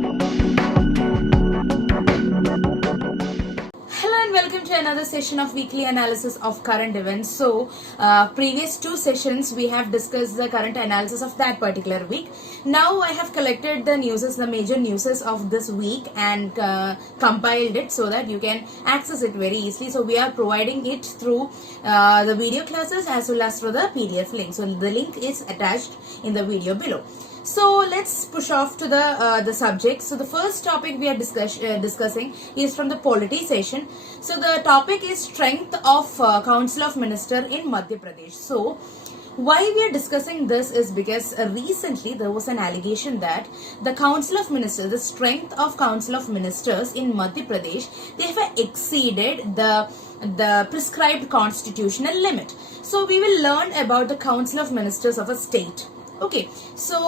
Hello and welcome to another session of weekly analysis of current events. So, previous two sessions we have discussed the current analysis of that particular week. Now I have collected the newses, the major newses of this week and compiled it so that you can access it very easily. So, we are providing it through the video classes as well as through the PDF link. So, the link is attached in the video below. So let's push off to the subject. So the first topic we are discussing is from the polity session. So the topic is strength of Council of Minister in Madhya Pradesh. So why we are discussing this is because recently there was an allegation that the Council of Ministers, the strength of Council of Ministers in Madhya Pradesh, they have exceeded the prescribed constitutional limit. So we will learn about the Council of Ministers of a state. Okay, so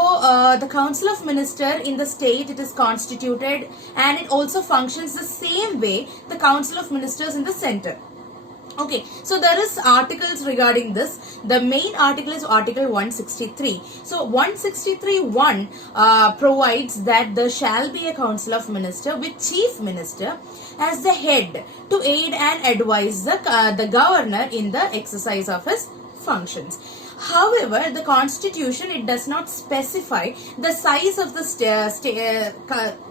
the Council of Minister in the state, it is constituted and it also functions the same way the Council of Ministers in the center. Okay, so there is articles regarding this. The main article is Article 163. So 163.1 provides that there shall be a Council of Minister with Chief Minister as the head to aid and advise the governor in the exercise of his functions. However, the constitution, it does not specify the size of the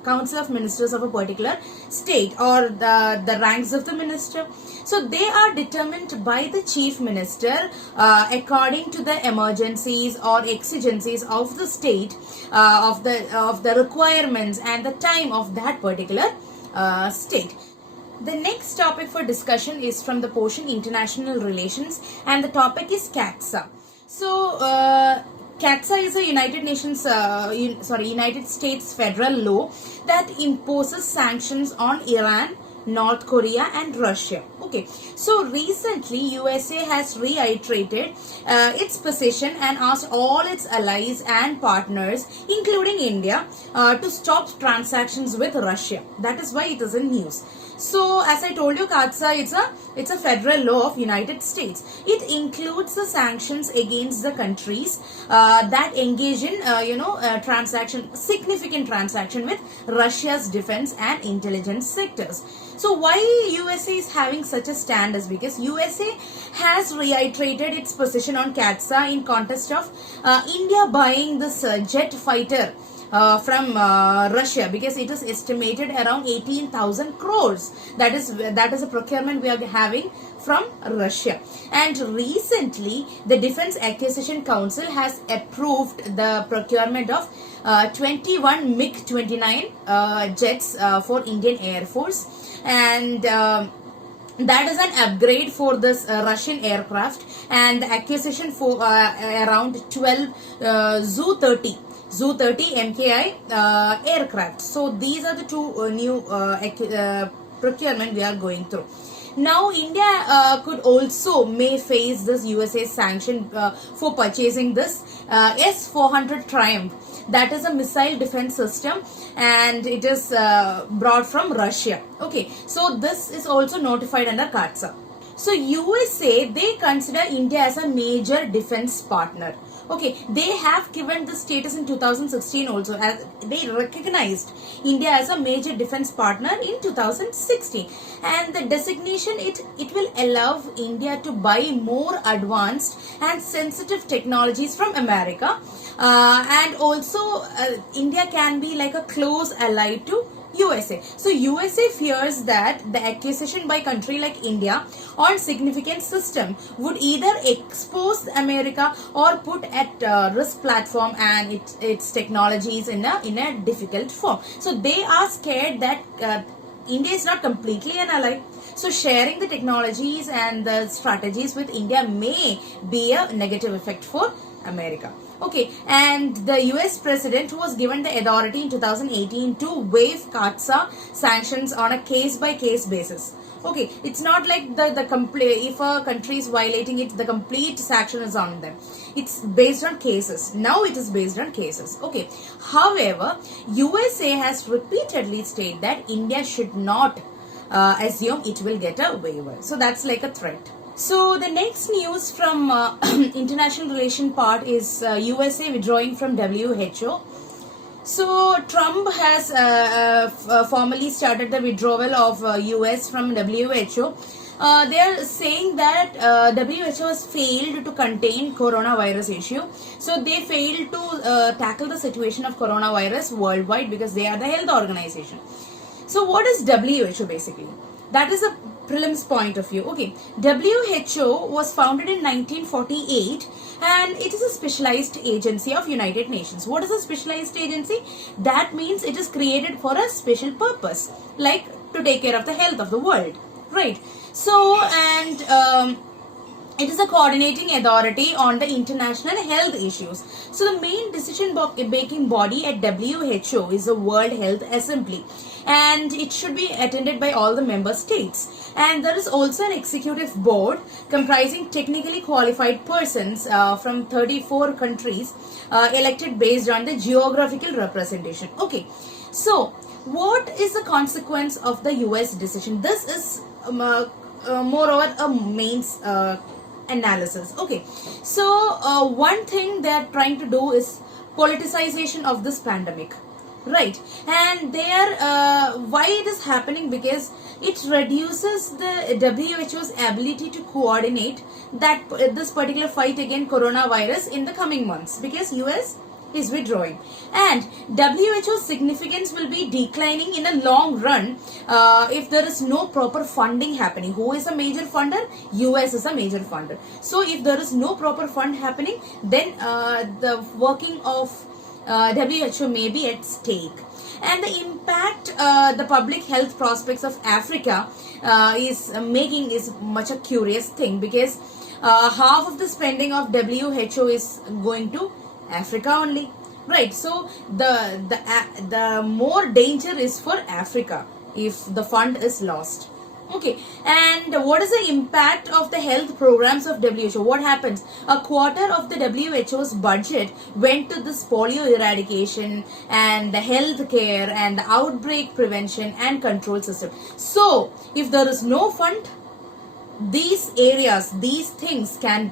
council of ministers of a particular state or the ranks of the minister. So they are determined by the chief minister according to the emergencies or exigencies of the state, of the requirements and the time of that particular state. The next topic for discussion is from the portion International Relations, and the topic is CAATSA. So, CAATSA is a United States federal law that imposes sanctions on Iran, North Korea and Russia. Okay, so recently USA has reiterated its position and asked all its allies and partners, including India, to stop transactions with Russia. That is why it is in news. So, as I told you, CAATSA, it's a federal law of United States. It includes the sanctions against the countries that engage in, significant transaction with Russia's defense and intelligence sectors. So, why USA is having such a stand is because USA has reiterated its position on CAATSA in context of India buying this jet fighter from Russia, because it is estimated around 18,000 crores. That is a procurement we are having from Russia. And recently, the Defense Acquisition Council has approved the procurement of 21 MiG-29 jets for Indian Air Force, and that is an upgrade for this Russian aircraft, and the acquisition for around 12 Zu-30 MKI aircraft. So these are the two new procurement we are going through. Now India could also may face this USA sanction for purchasing this S-400 Triumph. That is a missile defense system, and it is brought from Russia. Okay, so this is also notified under CAATSA. So USA, they consider India as a major defense partner. Okay, they have given the status in 2016 also, as they recognized India as a major defense partner in 2016, and the designation it will allow India to buy more advanced and sensitive technologies from America, and also India can be like a close ally to USA. So USA fears that the acquisition by country like India on significant system would either expose America or put at risk platform and its technologies in a difficult form. So they are scared that India is not completely an ally. So sharing the technologies and the strategies with India may be a negative effect for America. Okay, and the US president, who was given the authority in 2018 to waive CAATSA sanctions on a case-by-case basis. Okay, it's not like if a country is violating it, the complete sanction is on them. It's based on cases. Now it is based on cases. Okay, however, USA has repeatedly stated that India should not assume it will get a waiver. So that's like a threat. So the next news from international relation part is USA withdrawing from WHO. So Trump has formally started the withdrawal of US from WHO. They are saying that WHO has failed to contain coronavirus issue. So they failed to tackle the situation of coronavirus worldwide because they are the health organization. So what is WHO basically? That is a prelims point of view. Okay, WHO was founded in 1948 and it is a specialized agency of United Nations. What is a specialized agency? That means it is created for a special purpose, like to take care of the health of the world, right? So, and it is a coordinating authority on the international health issues. So the main decision making body at WHO is the World Health Assembly, and it should be attended by all the member states. And there is also an executive board comprising technically qualified persons from 34 countries elected based on the geographical representation. Okay, so what is the consequence of the US decision? This is moreover a mains analysis. Okay, so one thing they are trying to do is politicization of this pandemic, right? And they are why it is happening, because it reduces the WHO's ability to coordinate that this particular fight against coronavirus in the coming months, because US is withdrawing, and WHO's significance will be declining in a long run if there is no proper funding happening. Who is a major funder? US is a major funder. So if there is no proper fund happening, then the working of WHO may be at stake. And the impact the public health prospects of Africa is making is much a curious thing, because half of the spending of WHO is going to Africa only, right? So the more danger is for Africa if the fund is lost. Okay, and what is the impact of the health programs of WHO? What happens? A quarter of the WHO's budget went to this polio eradication and the health care and the outbreak prevention and control system. So if there is no fund, these areas, these things can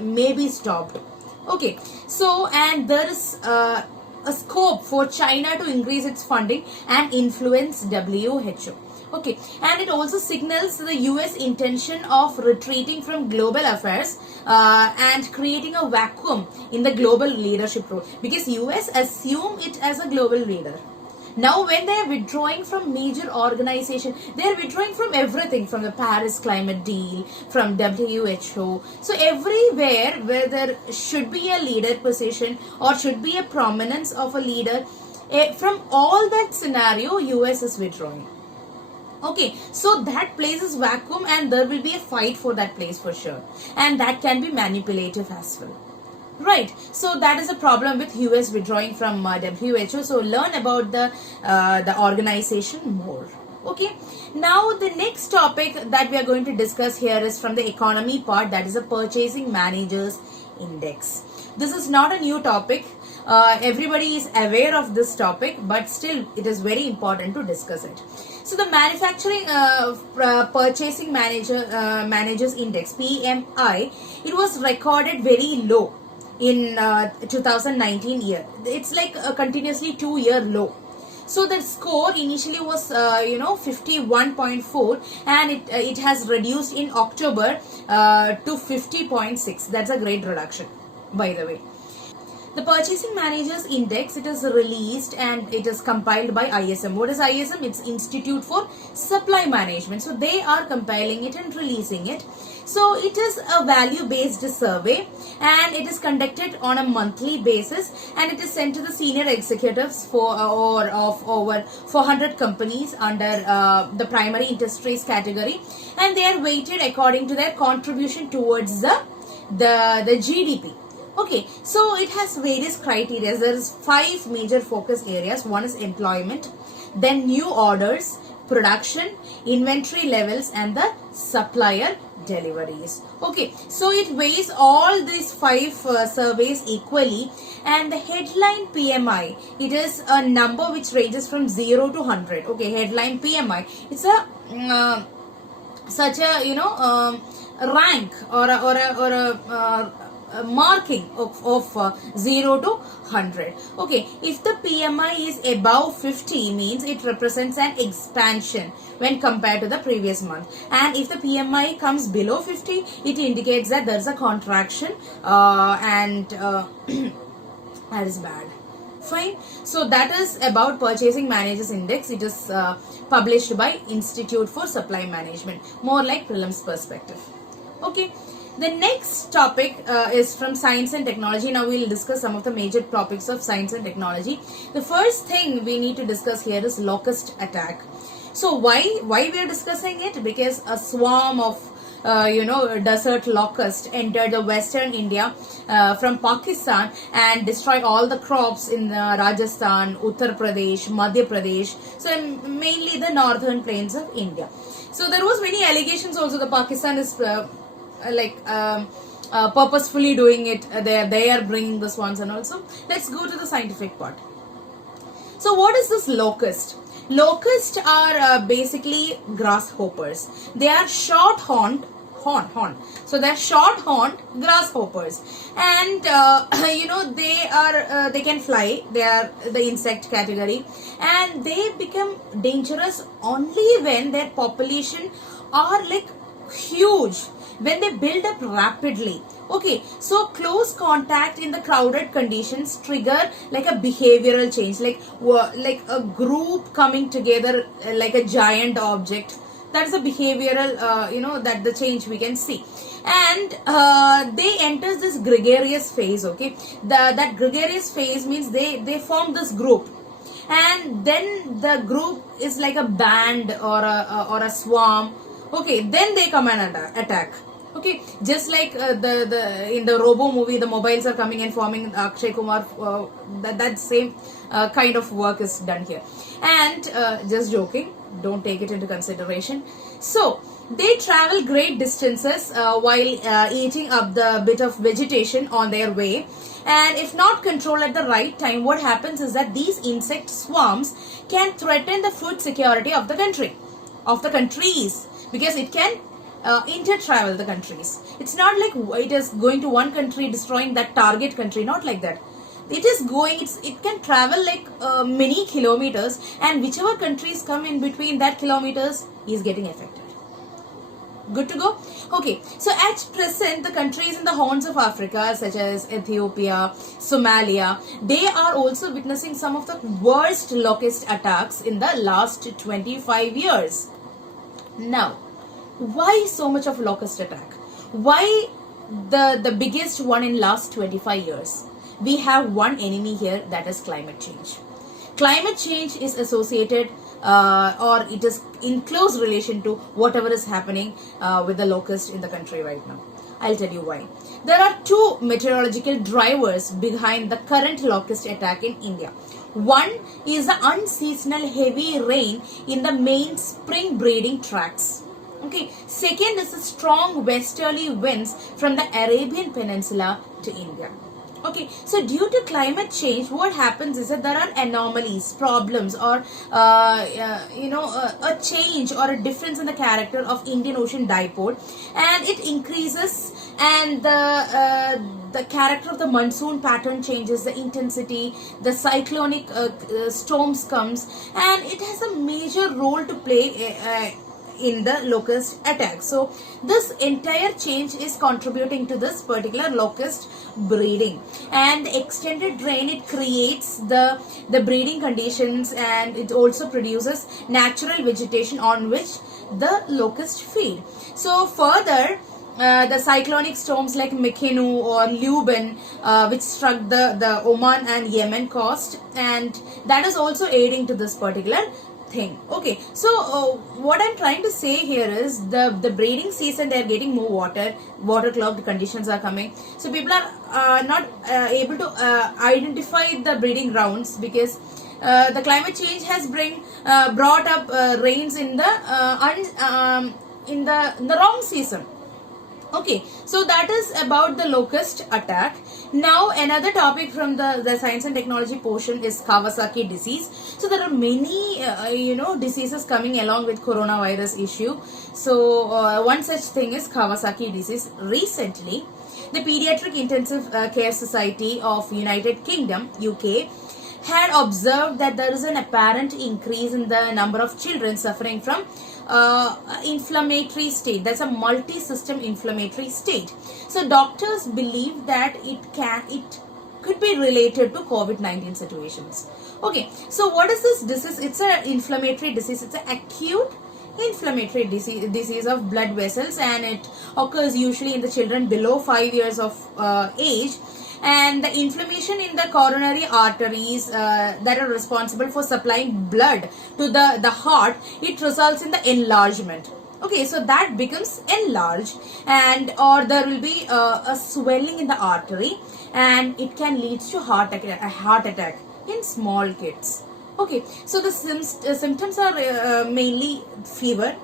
may be stopped. Okay, so and there is a scope for China to increase its funding and influence WHO. Okay, and it also signals the US intention of retreating from global affairs and creating a vacuum in the global leadership role, because US assume it as a global leader. Now when they are withdrawing from major organization, they are withdrawing from everything, from the Paris Climate Deal, from WHO. So everywhere where there should be a leader position or should be a prominence of a leader, from all that scenario, US is withdrawing. Okay, so that place is vacuum and there will be a fight for that place for sure. And that can be manipulative as well. Right, so that is a problem with US withdrawing from WHO. So learn about the organization more. Okay, now the next topic that we are going to discuss here is from the economy part, that is a purchasing managers index. This is not a new topic. Everybody is aware of this topic, but still it is very important to discuss it. So the manufacturing purchasing managers index, PMI, it was recorded very low in 2019 year. It's like a continuously 2-year low. So the score initially was 51.4 and it has reduced in October to 50.6. That's a great reduction, by the way. The Purchasing Managers Index, it is released and it is compiled by ISM. What is ISM? It's Institute for Supply Management. So they are compiling it and releasing it. So it is a value-based survey and it is conducted on a monthly basis and it is sent to the senior executives of over 400 companies under the primary industries category, and they are weighted according to their contribution towards the GDP. Okay, so it has various criteria. There is 5 major focus areas. One is employment, then new orders, production, inventory levels, and the supplier deliveries. Okay, so it weighs all these 5 surveys equally, and the headline PMI, it is a number which ranges from 0 to 100. Okay, headline PMI, it's a such a rank or a marking of 0 to 100. Okay, if the PMI is above 50, means it represents an expansion when compared to the previous month, and if the PMI comes below 50, it indicates that there is a contraction, and that is bad. Fine. So that is about Purchasing Managers Index. It is published by Institute for Supply Management. More like prelims perspective. Okay. The next topic is from Science and Technology. Now we will discuss some of the major topics of Science and Technology. The first thing we need to discuss here is locust attack. So why we are discussing it? Because a swarm of desert locust entered the western India from Pakistan and destroy all the crops in Rajasthan, Uttar Pradesh, Madhya Pradesh. So mainly the northern plains of India. So there was many allegations also. The Pakistan is purposefully doing it. They are bringing the swans and also. Let's go to the scientific part. So what is this locust? Locusts are basically grasshoppers. They are short-horned. So they're short-horned grasshoppers, and they can fly. They are the insect category, and they become dangerous only when their population are like huge, when they build up rapidly. Okay, so close contact in the crowded conditions trigger like a behavioral change, like a group coming together like a giant object. That is a behavioral, that the change we can see. And they enter this gregarious phase. Okay, that gregarious phase means they form this group, and then the group is like a band or a swarm. Okay, then they come and attack. Okay, just like in the Robo movie, the mobiles are coming and forming Akshay Kumar. That same kind of work is done here. And just joking, don't take it into consideration. So they travel great distances while eating up the bit of vegetation on their way. And if not controlled at the right time, what happens is that these insect swarms can threaten the food security of the countries, because it can inter-travel the countries. It's not like it is going to one country destroying that target country, not like that. It can travel like many kilometers, and whichever countries come in between that kilometers is getting affected. Good to go? Okay, so at present, the countries in the horns of Africa, such as Ethiopia, Somalia, they are also witnessing some of the worst locust attacks in the last 25 years. Now, why so much of locust attack? Why the biggest one in last 25 years? We have one enemy here, that is climate change. Climate change is associated or it is in close relation to whatever is happening with the locust in the country right now. I'll tell you why. There are two meteorological drivers behind the current locust attack in India. One is the unseasonal heavy rain in the main spring breeding tracts. Okay. Second is the strong westerly winds from the Arabian Peninsula to India. Okay, so due to climate change, what happens is that there are anomalies, problems, or a change or a difference in the character of Indian Ocean dipole, and it increases, and the character of the monsoon pattern changes, the intensity, the cyclonic storms comes, and it has a major role to play in the locust attack. So this entire change is contributing to this particular locust breeding, and the extended rain, it creates the breeding conditions, and it also produces natural vegetation on which the locusts feed. So further, the cyclonic storms like Mekhinu or Lubin, which struck the Oman and Yemen coast, and that is also aiding to this particular thing. Okay, so what I'm trying to say here is the breeding season, they are getting more waterlogged conditions are coming, so people are not able to identify the breeding grounds, because the climate change has brought up rains in the wrong season. Okay, so that is about the locust attack. Now another topic from the science and technology portion is Kawasaki disease. So there are many diseases coming along with coronavirus issue. So one such thing is Kawasaki disease. Recently, The Pediatric Intensive Care Society of United Kingdom, UK, had observed that there is an apparent increase in the number of children suffering from inflammatory state. That's a multi-system inflammatory state. So doctors believe that it could be related to COVID-19 situations. Okay, so what is this disease? It's an inflammatory disease. It's an acute inflammatory disease of blood vessels, and it occurs usually in the children below 5 years of age. And the inflammation in the coronary arteries that are responsible for supplying blood to the heart, it results in the enlargement. Okay, so that becomes enlarged, and or there will be a swelling in the artery, and it can lead to heart attack in small kids. Okay, so the symptoms are mainly fever,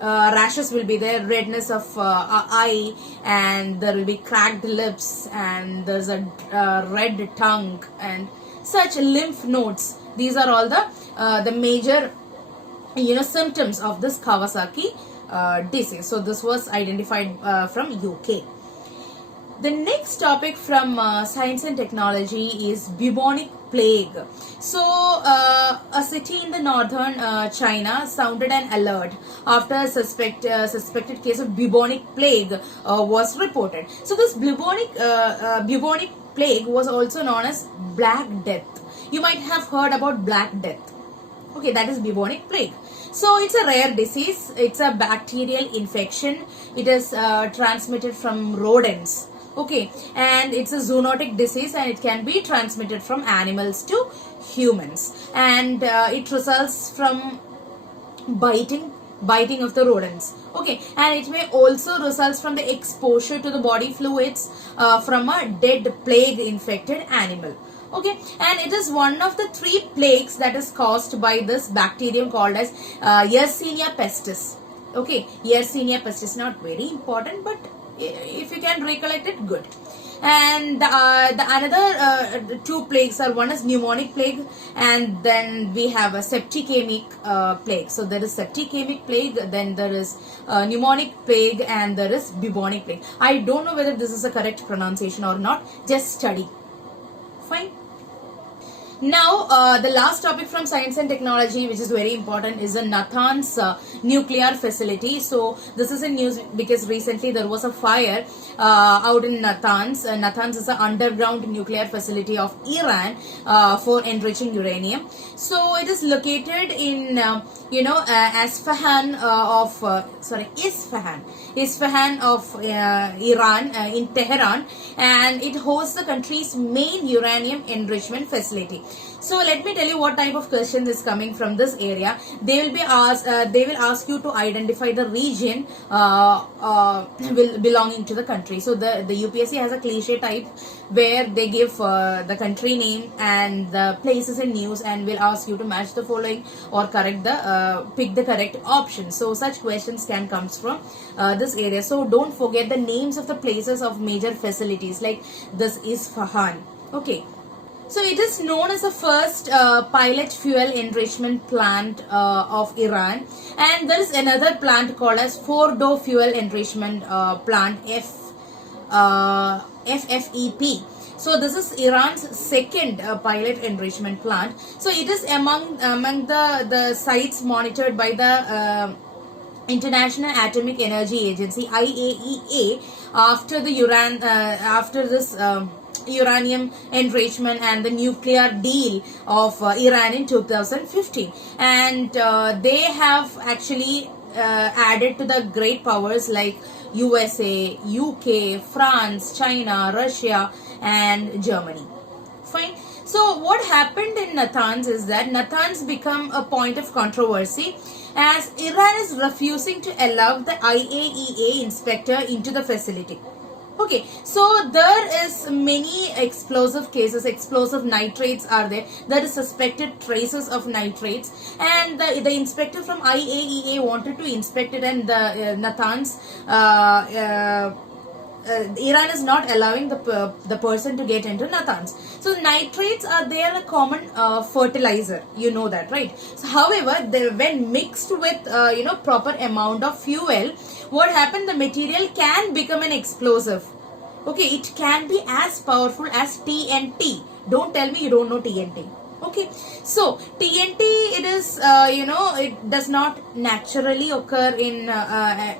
rashes will be there, redness of eye, and there will be cracked lips, and there's a red tongue and such lymph nodes. These are all the major symptoms of this Kawasaki disease. So this was identified from UK. The next topic from science and technology is bubonic plague. So a city in the northern China sounded an alert after a suspected case of bubonic plague was reported. So this bubonic plague was also known as Black Death. You might have heard about Black Death. Okay, that is bubonic plague. So it's a rare disease. It's a bacterial infection. It is transmitted from rodents. Okay, and it's a zoonotic disease, and it can be transmitted from animals to humans, and it results from biting of the rodents. Okay, and it may also result from the exposure to the body fluids from a dead plague infected animal. Okay, and it is one of the 3 plagues that is caused by this bacterium called as Yersinia pestis. Okay, Yersinia pestis, not very important, but if you can recollect it, good. And the another 2 plagues are, one is pneumonic plague, and then we have a septicemic plague. So there is septicemic plague, then there is pneumonic plague, and there is bubonic plague. I don't know whether this is a correct pronunciation or not. Just study. Fine. Now, the last topic from science and technology, which is very important, is the Natanz nuclear facility. So, this is in news because recently there was a fire out in Natanz. Natanz is an underground nuclear facility of Iran for enriching uranium. So, it is located in, Isfahan of Iran, in Tehran, and it hosts the country's main uranium enrichment facility. So let me tell you what type of question is coming from this area. They will ask you to identify the region belonging to the country. So the UPSC has a cliche type where they give the country name and the places in news, and will ask you to match the following or pick the correct option. So such questions can come from this area. So don't forget the names of the places of major facilities, like this is Isfahan. Okay. So it is known as the first pilot fuel enrichment plant of Iran, and there is another plant called as Fordo fuel enrichment plant, FFEP. So this is Iran's second pilot enrichment plant. So it is among the sites monitored by the International Atomic Energy Agency, IAEA, after this uranium enrichment and the nuclear deal of Iran in 2015, and they have actually added to the great powers like USA, UK, France, China, Russia, and Germany. Fine. So what happened in Natanz is that Natanz become a point of controversy as Iran is refusing to allow the IAEA inspector into the facility. Okay, so there is many explosive cases, explosive nitrates are there. There is suspected traces of nitrates, and the inspector from IAEA wanted to inspect it, and the Natanz, Iran is not allowing the person to get into Natanz. So nitrates are there, a common fertilizer, you know that, right? So however, when mixed with proper amount of fuel, what happened, the material can become an explosive. Okay, it can be as powerful as TNT. Don't tell me you don't know TNT. Okay, so TNT, it is it does not naturally occur in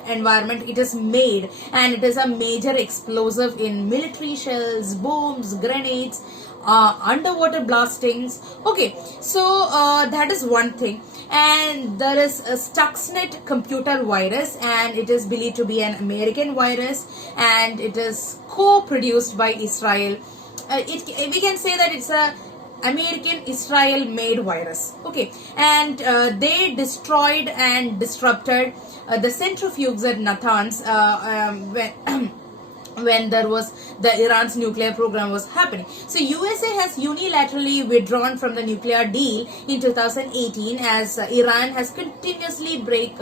environment. It is made, and it is a major explosive in military shells, bombs, grenades, underwater blastings. Okay, so that is one thing. And there is a Stuxnet computer virus, and it is believed to be an American virus, and it is co-produced by Israel. We can say that it's a American Israel made virus. Okay, and they destroyed and disrupted the centrifuges at Natanz when when there was the Iran's nuclear program was happening. So USA has unilaterally withdrawn from the nuclear deal in 2018 as Iran has continuously broke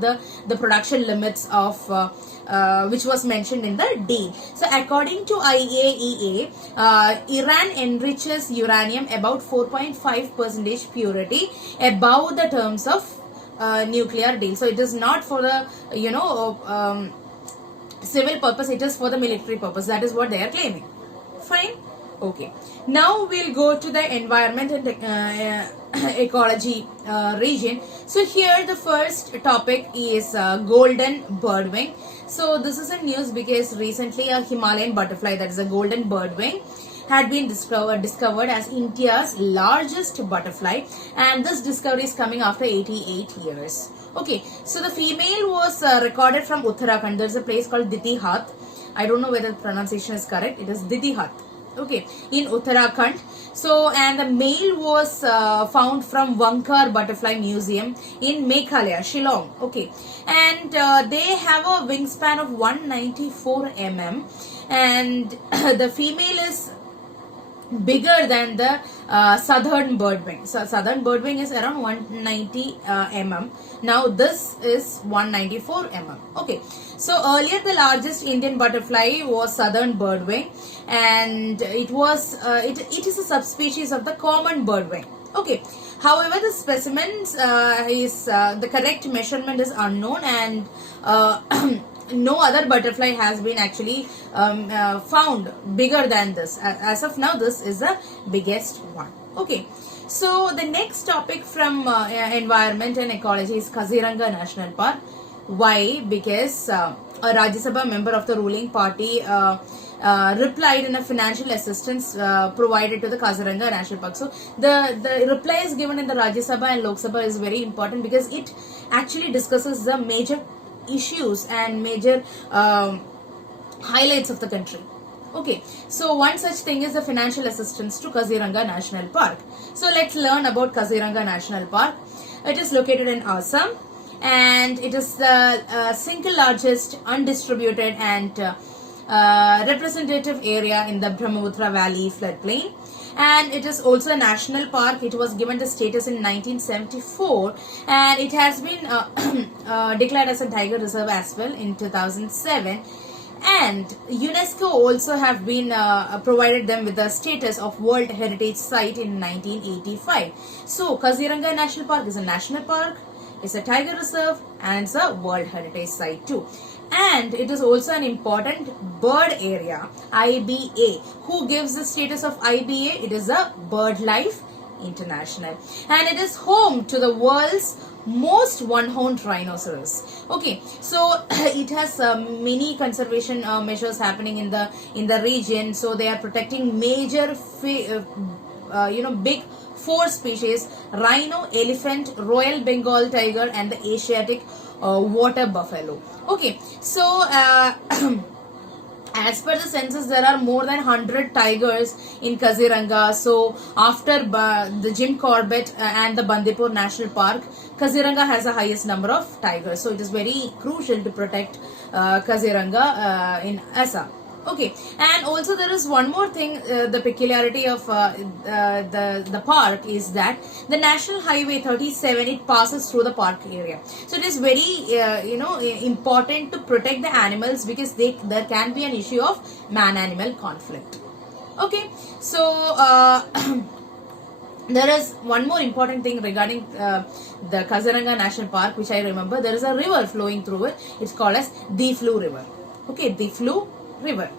the production limits of which was mentioned in the deal. So according to IAEA, Iran enriches uranium about 4.5% purity above the terms of nuclear deal. So it is not for the civil purpose, it is for the military purpose. That is what they are claiming. Fine. Okay. Now we'll go to the environment and ecology region. So here the first topic is golden birdwing. So this is a news because recently a Himalayan butterfly, that is a golden birdwing, had been discovered as India's largest butterfly, and this discovery is coming after 88 years. Okay, so the female was recorded from Uttarakhand. There's a place called Ditihat. I don't know whether the pronunciation is correct. It is Ditihat. Okay, in Uttarakhand. So, and the male was found from Wankar Butterfly Museum in Meghalaya, Shillong. Okay, and they have a wingspan of 194 mm, and the female is bigger than the southern birdwing. So southern birdwing is around 190 mm. Now this is 194 mm. Okay. So earlier the largest Indian butterfly was southern birdwing, and it was it is a subspecies of the common birdwing. Okay. However, the specimens is the correct measurement is unknown, and no other butterfly has been actually found bigger than this. As of now, this is the biggest one. Okay, so the next topic from environment and ecology is Kaziranga National Park. Why? Because a Rajya Sabha member of the ruling party replied in a financial assistance provided to the Kaziranga National Park. So the replies given in the Rajya Sabha and Lok Sabha is very important because it actually discusses the major issues and major highlights of the country. Okay, so one such thing is the financial assistance to Kaziranga National Park. So let's learn about Kaziranga National Park. It is located in Assam, and it is the single largest undistributed and representative area in the Brahmaputra Valley floodplain. And it is also a national park. It was given the status in 1974, and it has been declared as a tiger reserve as well in 2007. And UNESCO also have been provided them with the status of World Heritage Site in 1985. So Kaziranga National Park is a national park, it's a tiger reserve, and it's a World Heritage Site too. And it is also an important bird area, IBA. Who gives the status of IBA? It is a BirdLife International, and it is home to the world's most one-horned rhinoceros. Okay, so it has many conservation measures happening in the region. So they are protecting major big four species: rhino, elephant, Royal Bengal tiger, and the Asiatic water buffalo. Okay, so as per the census, there are more than 100 tigers in Kaziranga. So after the Jim Corbett and the Bandipur National Park, Kaziranga has the highest number of tigers. So it is very crucial to protect Kaziranga in Assam. Okay, and also there is one more thing. The peculiarity of the park is that the National Highway 37, it passes through the park area. So it is very important to protect the animals because there can be an issue of man-animal conflict. Okay, so there is one more important thing regarding the Kaziranga National Park, which I remember. There is a river flowing through it. It's called as Diflu River. Okay, Diflu River.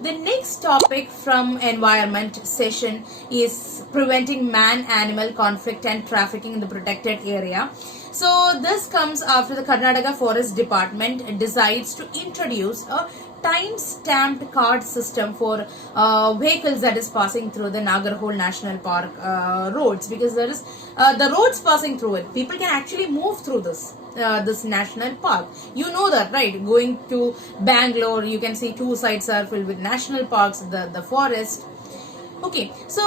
The next topic from environment session is preventing man-animal conflict and trafficking in the protected area. So this comes after the Karnataka Forest Department decides to introduce a time-stamped card system for vehicles that is passing through the Nagarhole National Park roads, because there is the roads passing through it. People can actually move through this national park. You know that, right? Going to Bangalore, you can see two sides are filled with national parks, the forest. Okay, so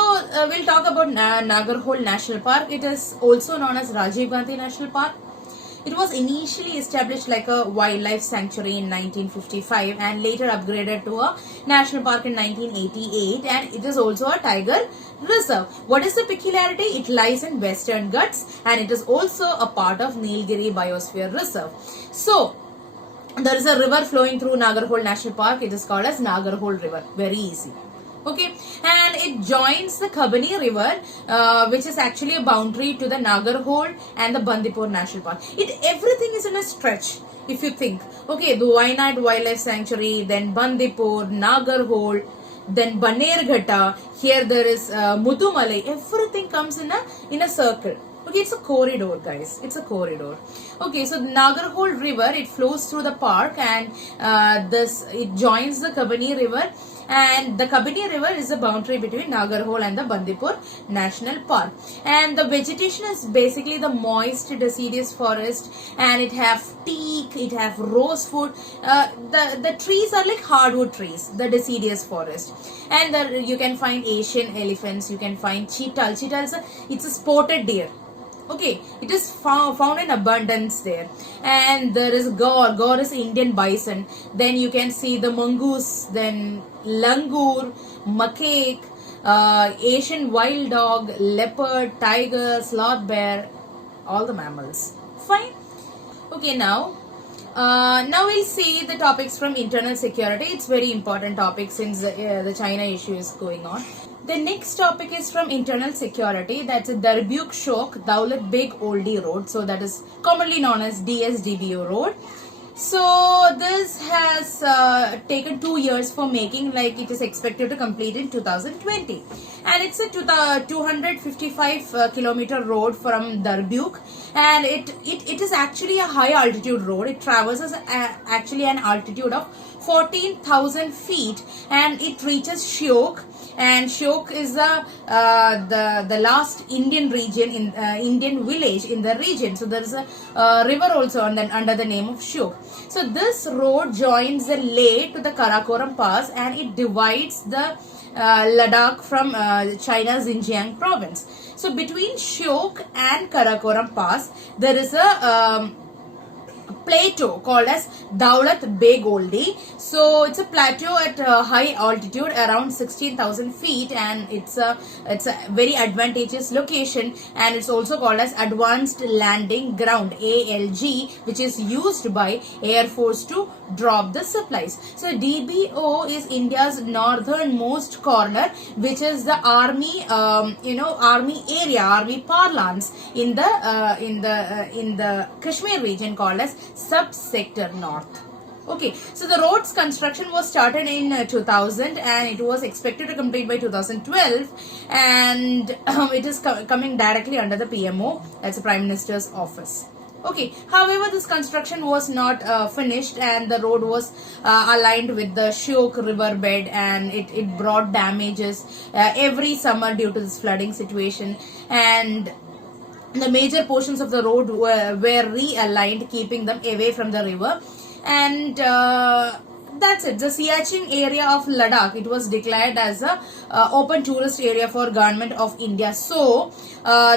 we'll talk about Nagarhole National Park. It is also known as Rajiv Gandhi National Park. It was initially established like a wildlife sanctuary in 1955 and later upgraded to a national park in 1988, and it is also a tiger reserve. What is the peculiarity? It lies in Western Ghats and it is also a part of Nilgiri Biosphere Reserve. So, there is a river flowing through Nagarhole National Park. It is called as Nagarhole River. Very easy. Okay, and it joins the Kabani River, which is actually a boundary to the Nagarhole and the Bandipur National Park. Everything is in a stretch, if you think. Okay, the Wayanad Wildlife Sanctuary, then Bandipur, Nagarhole, then Banerghata. Here there is Mudumalai. Everything comes in a circle. Okay, it's a corridor, guys. It's a corridor. Okay, so the Nagarhole River, it flows through the park, and it joins the Kabani River, and the Kabani River is the boundary between Nagarhole and the Bandipur National Park. And the vegetation is basically the moist deciduous forest, and it have teak, it have rosewood. The trees are like hardwood trees, the deciduous forest. And you can find Asian elephants, you can find cheetah. Cheetah it's a spotted deer. Okay, it is found in abundance there. And there is gaur. Gaur is Indian bison. Then you can see the mongoose, then langur, macaque, Asian wild dog, leopard, tiger, sloth bear, all the mammals. Fine. Okay, now we'll see the topics from internal security. It's very important topic since the China issue is going on. The next topic is from internal security. That's a Darbuk Shok Daulat Beg Oldie Road. So that is commonly known as DSDBO Road. So this has taken 2 years for making, like it is expected to complete in 2020. And it's a 255 kilometer road from Darbuk, and it is actually a high altitude road. It traverses actually an altitude of 14,000 feet, and it reaches Shyok, and Shyok is the last Indian region in Indian village in the region. So there is a river also under the name of Shyok. So this road joins the Leh to the Karakoram Pass, and it divides the Ladakh from China's Xinjiang province. So between Shyok and Karakoram Pass, there is a plateau called as Daulat Beg Oldie. So it's a plateau at high altitude around 16,000 feet, and it's a very advantageous location, and it's also called as Advanced Landing Ground ALG, which is used by Air Force to drop the supplies. So DBO is India's northernmost corner, which is the army army area, army parlance in the Kashmir region called as Subsector North. Okay, so the road's construction was started in 2000, and it was expected to complete by 2012, and it is coming directly under the PMO, that's the Prime Minister's office. Okay, however, this construction was not finished, and the road was aligned with the Shyok riverbed, and it brought damages every summer due to this flooding situation, and the major portions of the road were realigned, keeping them away from the river. And that's it. The Siachen area of Ladakh, it was declared as a open tourist area for Government of India. So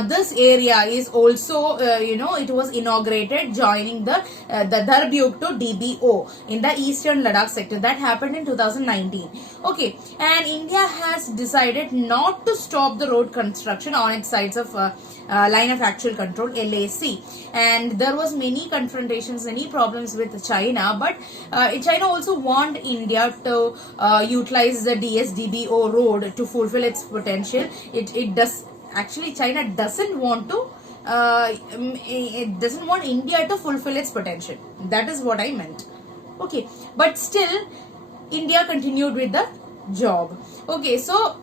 this area is also it was inaugurated, joining the Darbuk to DBO in the eastern Ladakh sector. That happened in 2019. Okay, and India has decided not to stop the road construction on its sides of line of actual control, LAC, and there was many confrontations, many problems with China, but China also want India to utilize the DSDBO road to fulfill its potential. China doesn't want to it doesn't want India to fulfill its potential. That is what I meant. Okay, but still India continued with the job. Okay, so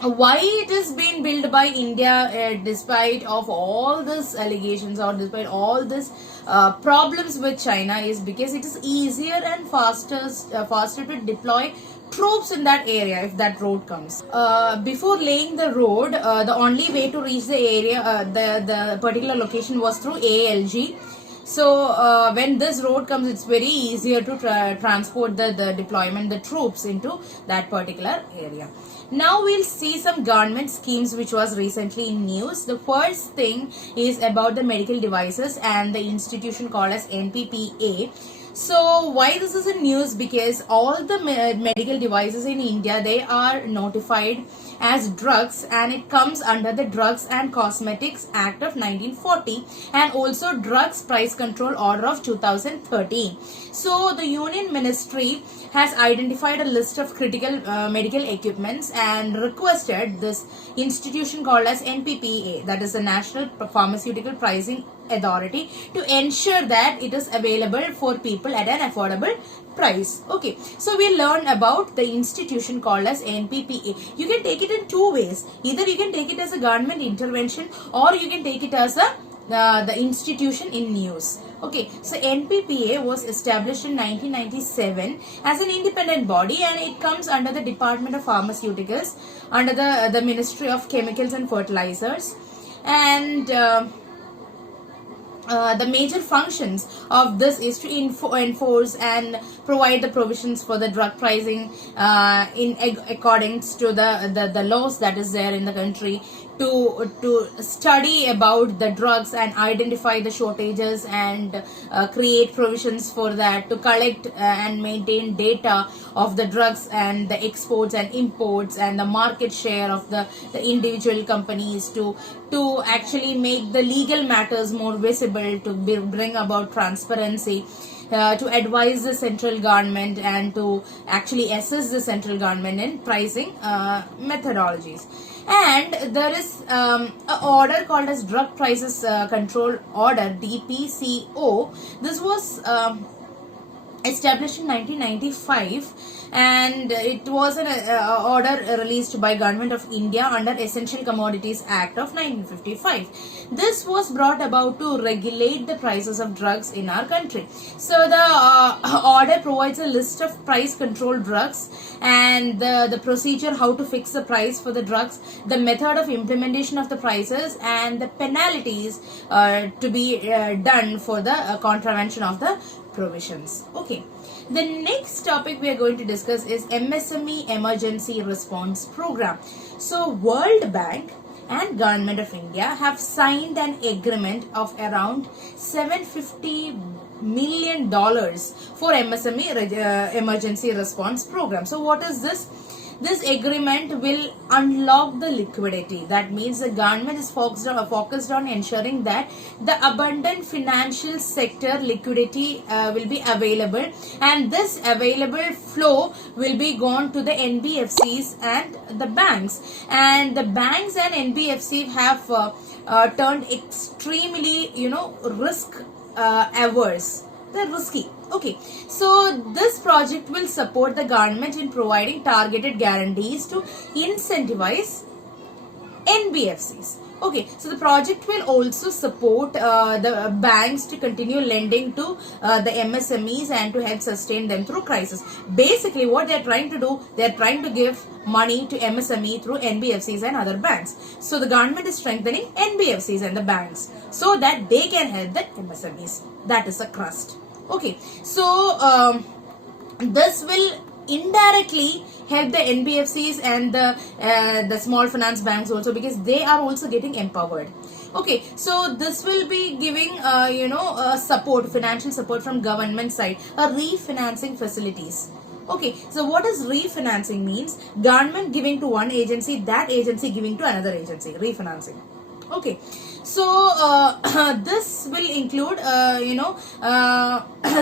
why it is being built by India, despite of all these allegations or despite all this problems with China, is because it is easier and faster to deploy troops in that area if that road comes. Before laying the road, the only way to reach the area, the particular location, was through ALG. So when this road comes, it's very easier to transport the deployment, the troops into that particular area. Now we'll see some government schemes which was recently in news. The first thing is about the medical devices and the institution called as NPPA. So why this is in news? Because all the medical devices in India, they are notified as drugs, and it comes under the Drugs and Cosmetics Act of 1940 and also Drugs Price Control Order of 2013. So the Union Ministry has identified a list of critical medical equipments and requested this institution called as NPPA, that is the National Pharmaceutical Pricing Authority, to ensure that it is available for people at an affordable price. Okay, so we learn about the institution called as NPPA. You can take it in two ways. Either you can take it as a government intervention, or you can take it as a the institution in news. Okay, so NPPA was established in 1997 as an independent body, and it comes under the Department of Pharmaceuticals, under the Ministry of Chemicals and Fertilizers. And the major functions of this is to enforce and provide the provisions for the drug pricing in accordance to the laws that is there in the country, to study about the drugs and identify the shortages and create provisions for that, to collect and maintain data of the drugs and the exports and imports and the market share of the individual companies, to actually make the legal matters more visible, to bring about transparency, to advise the central government and to actually assist the central government in pricing methodologies. And there is an order called as Drug Prices Control Order, DPCO. This was established in 1995, and it was an order released by Government of India under Essential Commodities Act of 1955. This was brought about to regulate the prices of drugs in our country. So the order provides a list of price control drugs and the procedure how to fix the price for the drugs, the method of implementation of the prices, and the penalties to be done for the contravention of the provisions. Okay, the next topic we are going to discuss is MSME Emergency Response Program. So World Bank and Government of India have signed an agreement of around $750 million for MSME Emergency Response Program. So what is this? This agreement will unlock the liquidity. That means the government is focused on ensuring that the abundant financial sector liquidity will be available, and this available flow will be gone to the NBFCs and the banks. And the banks and NBFC have turned extremely, risk averse. They're risky. Okay, so this project will support the government in providing targeted guarantees to incentivize NBFCs. Okay, so the project will also support the banks to continue lending to the MSMEs and to help sustain them through crisis. Basically, what they're trying to do, they're trying to give money to MSME through NBFCs and other banks. So the government is strengthening NBFCs and the banks so that they can help the MSMEs. That is a crust. Okay, so this will indirectly help the NBFCs and the small finance banks also, because they are also getting empowered. Okay, so this will be giving support, financial support from government side, refinancing facilities. Okay, so what does refinancing means? Government giving to one agency, that agency giving to another agency, refinancing. Okay, So this will include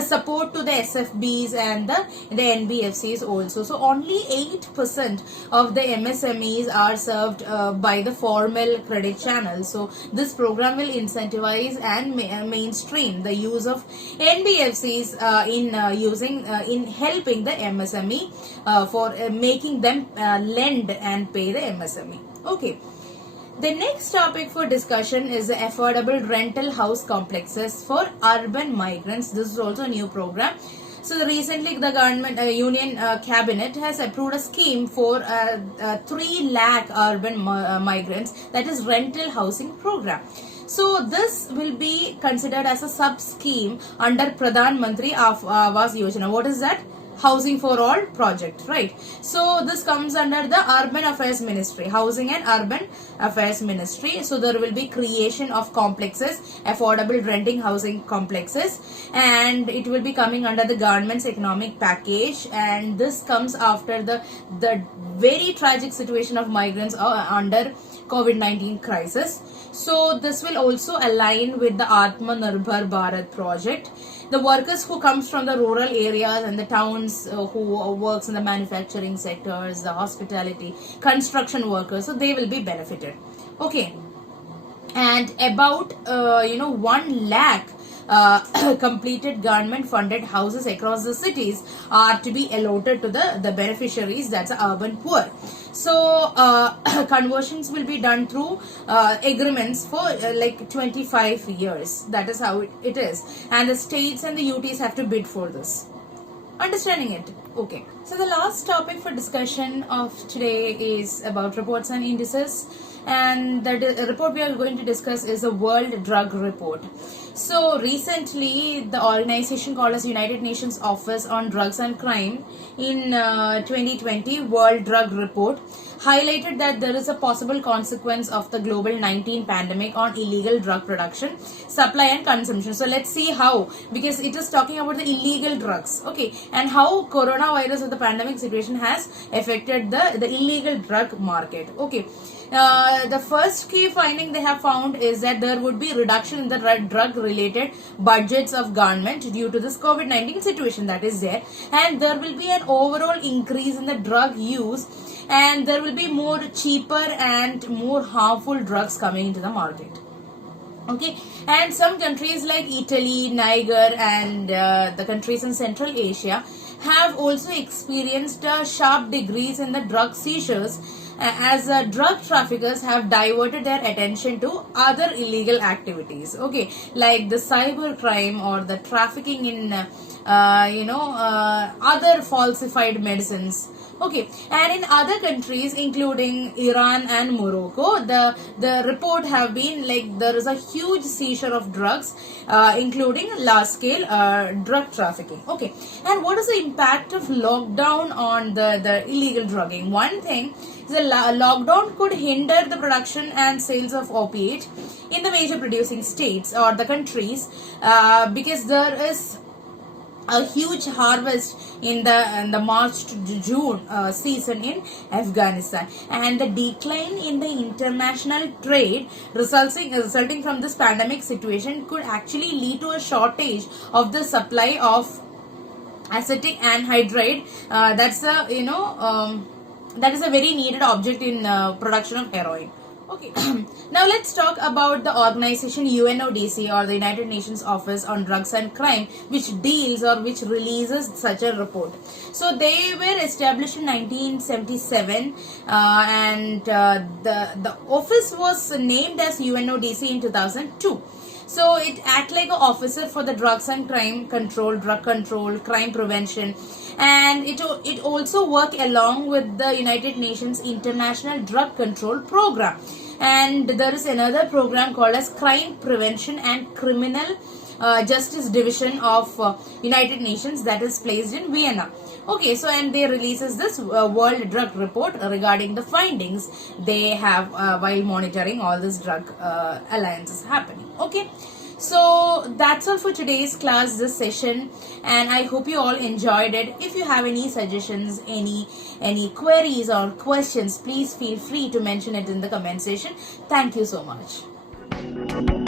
support to the SFBs and the NBFCs also. So only 8% of the MSMEs are served by the formal credit channel. So this program will incentivize and mainstream the use of NBFCs in helping the MSME for making them lend and pay the MSME. Okay. The next topic for discussion is the affordable rental house complexes for urban migrants. This is also a new program. So recently the government union cabinet has approved a scheme for 3 lakh urban migrants, that is rental housing program. So this will be considered as a sub scheme under Pradhan Mantri Awas Yojana. What is that? Housing for All project, right? So this comes under the Urban Affairs Ministry, Housing and Urban Affairs Ministry. So there will be creation of complexes, affordable renting housing complexes, and it will be coming under the government's economic package. And this comes after the very tragic situation of migrants under COVID-19 crisis. So this will also align with the Atmanirbhar Bharat project. The workers who comes from the rural areas and the towns who works in the manufacturing sectors, the hospitality, construction workers, so they will be benefited. Okay, and about 1 lakh completed government funded houses across the cities are to be allotted to the beneficiaries, that's urban poor. So conversions will be done through agreements for like 25 years. That is how it is, and the states and the UTs have to bid for this. Understanding it? Okay. So the last topic for discussion of today is about reports and indices, and the report we are going to discuss is the World Drug Report. So recently the organization called as United Nations Office on Drugs and Crime in 2020 World Drug Report highlighted that there is a possible consequence of the global 19 pandemic on illegal drug production, supply and consumption. So let's see how, because it is talking about the illegal drugs, okay, and how coronavirus or the pandemic situation has affected the illegal drug market. Okay. The first key finding they have found is that there would be reduction in the drug related budgets of government due to this COVID-19 situation that is there, and there will be an overall increase in the drug use, and there will be more cheaper and more harmful drugs coming into the market. Okay, and some countries like Italy, Niger, and the countries in Central Asia have also experienced a sharp decrease in the drug seizures as drug traffickers have diverted their attention to other illegal activities, okay, like the cyber crime or the trafficking in other falsified medicines. Okay, and in other countries including Iran and Morocco, the report have been like there is a huge seizure of drugs, including large scale drug trafficking. Okay, and what is the impact of lockdown on the illegal drugging? One thing is the lockdown could hinder the production and sales of opiate in the major producing states or the countries, because there is a huge harvest in the March to June season in Afghanistan, and the decline in the international trade resulting from this pandemic situation could actually lead to a shortage of the supply of acetic anhydride. That's a that is a very needed object in production of heroin. Okay, now let's talk about the organization UNODC, or the United Nations Office on Drugs and Crime, which deals or which releases such a report. So they were established in 1977, and the office was named as UNODC in 2002. So it acts like an officer for the drugs and crime control, drug control, crime prevention, and it also work along with the United Nations International Drug Control Program. And there is another program called as Crime Prevention and Criminal Justice Division of United Nations that is placed in Vienna. Okay, so and they releases this World Drug Report regarding the findings they have while monitoring all this drug alliances happening. Okay, so that's all for today's class, this session, and I hope you all enjoyed it. If you have any suggestions, any queries or questions, please feel free to mention it in the comment section. Thank you so much. you.